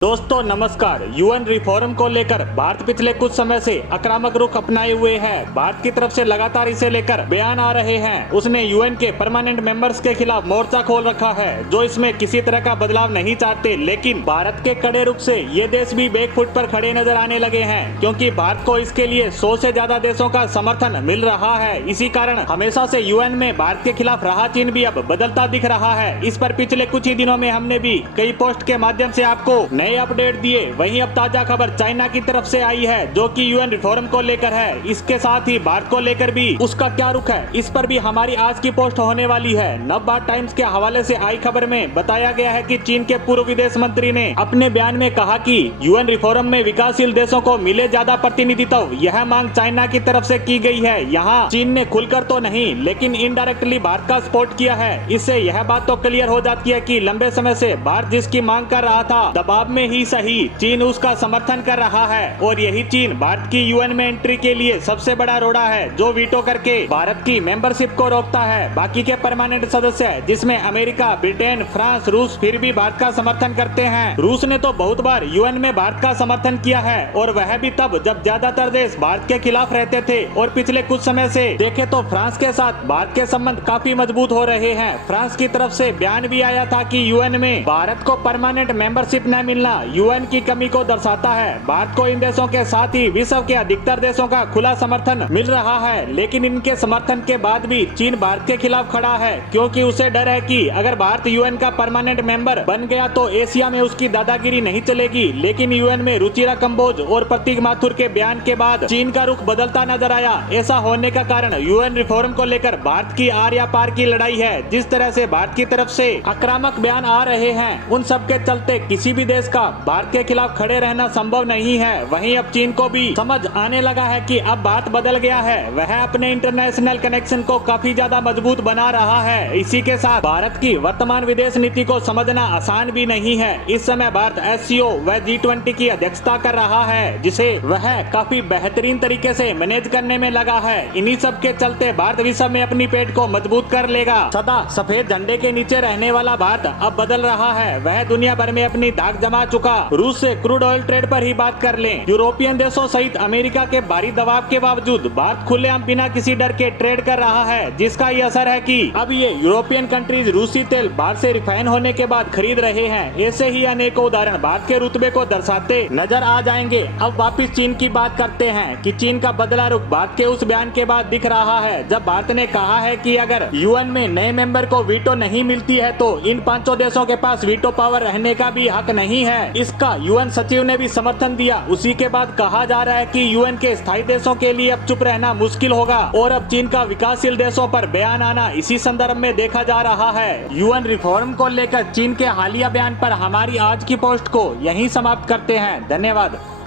दोस्तों नमस्कार। UN reform को लेकर भारत पिछले कुछ समय से आक्रामक रुख अपनाए हुए है। भारत की तरफ से लगातार इसे लेकर बयान आ रहे हैं। उसने यूएन के परमानेंट मेंबर्स के खिलाफ मोर्चा खोल रखा है, जो इसमें किसी तरह का बदलाव नहीं चाहते। लेकिन भारत के कड़े रुख से ये देश भी बैकफुट पर खड़े नजर आने लगे हैं, क्योंकि भारत को इसके लिए 100 से ज्यादा देशों का समर्थन मिल रहा है। इसी कारण हमेशा से यूएन में भारत के खिलाफ रहा चीन भी अब बदलता दिख रहा है। इस पर पिछले कुछ ही दिनों में हमने भी कई पोस्ट के माध्यम से आपको नए अपडेट दिए। वहीं अब ताजा खबर चाइना की तरफ से आई है, जो कि यूएन रिफॉर्म को लेकर है। इसके साथ ही भारत को लेकर भी उसका क्या रुख है, इस पर भी हमारी आज की पोस्ट होने वाली है। नवभारत टाइम्स के हवाले से आई खबर में बताया गया है कि चीन के पूर्व विदेश मंत्री ने अपने बयान में कहा कि यूएन रिफॉर्म में विकासशील देशों को मिले ज्यादा प्रतिनिधित्व, यह मांग चाइना की तरफ से की गई है। यहाँ चीन ने खुलकर तो नहीं, लेकिन इनडायरेक्टली भारत का सपोर्ट किया है। इससे यह बात तो क्लियर हो जाती है कि लंबे समय से भारत जिसकी मांग कर रहा था, दबाव में ही सही चीन उसका समर्थन कर रहा है। और यही चीन भारत की यूएन में एंट्री के लिए सबसे बड़ा रोड़ा है, जो वीटो करके भारत की मेंबरशिप को रोकता है। बाकी के परमानेंट सदस्य जिसमें अमेरिका, ब्रिटेन, फ्रांस, रूस फिर भी भारत का समर्थन करते हैं। रूस ने तो बहुत बार यूएन में भारत का समर्थन किया है, और वह भी तब जब ज्यादातर देश भारत के खिलाफ रहते थे। और पिछले कुछ समय से देखे तो फ्रांस के साथ भारत के संबंध काफी मजबूत हो रहे हैं। फ्रांस की तरफ से बयान भी आया था कि यूएन में भारत को परमानेंट मेंबरशिप न मिलना यूएन की कमी को दर्शाता है। भारत को इन देशों के साथ ही विश्व के अधिकतर देशों का खुला समर्थन मिल रहा है, लेकिन इनके समर्थन के बाद भी चीन भारत के खिलाफ खड़ा है, क्योंकि उसे डर है कि अगर भारत यूएन का परमानेंट मेंबर बन गया तो एशिया में उसकी दादागिरी नहीं चलेगी। लेकिन यूएन में रुचिरा कंबोज और प्रतीक माथुर के बयान के बाद चीन का रुख बदलता नजर आया। ऐसा होने का कारण यूएन रिफॉर्म को लेकर भारत की आर या पार की लड़ाई है। जिस तरह से भारत की तरफ से आक्रामक बयान आ रहे हैं, उन सब के चलते किसी भी देश का भारत के खिलाफ खड़े रहना संभव नहीं है। वहीं अब चीन को भी समझ आने लगा है कि अब बात बदल गया है। वह अपने इंटरनेशनल कनेक्शन को काफी ज्यादा मजबूत बना रहा है। इसी के साथ भारत की वर्तमान विदेश नीति को समझना आसान भी नहीं है। इस समय भारत एससीओ व G20 की अध्यक्षता कर रहा है, जिसे वह काफी बेहतरीन तरीके से मैनेज करने में लगा है। इन्हीं सब के चलते भारत विश्व में अपनी पेट को मजबूत कर लेगा। सदा सफेद झंडे के नीचे रहने वाला भारत अब बदल रहा है। वह दुनिया भर में अपनी धाक जमा चुका। रूस से क्रूड ऑयल ट्रेड पर ही बात कर लें, यूरोपियन देशों सहित अमेरिका के भारी दबाव के बावजूद भारत खुलेआम बिना किसी डर के ट्रेड कर रहा है, जिसका ये असर है कि अब ये यूरोपियन कंट्रीज रूसी तेल बाहर से रिफाइन होने के बाद खरीद रहे हैं। ऐसे ही अनेकों उदाहरण भारत के रुतबे को दर्शाते नजर आ जाएंगे। अब वापिस चीन की बात करते हैं कि चीन का बदला रुख भारत के उस बयान के बाद दिख रहा है, जब भारत ने कहा है कि अगर यूएन में नए मेंबर को वीटो नहीं मिलती है तो इन 5 देशों के पास वीटो पावर रहने का भी हक नहीं है। इसका यूएन सचिव ने भी समर्थन दिया। उसी के बाद कहा जा रहा है कि यूएन के स्थायी देशों के लिए अब चुप रहना मुश्किल होगा, और अब चीन का विकासशील देशों पर बयान आना इसी संदर्भ में देखा जा रहा है। यूएन रिफॉर्म को लेकर चीन के हालिया बयान पर हमारी आज की पोस्ट को यहीं समाप्त करते हैं। धन्यवाद।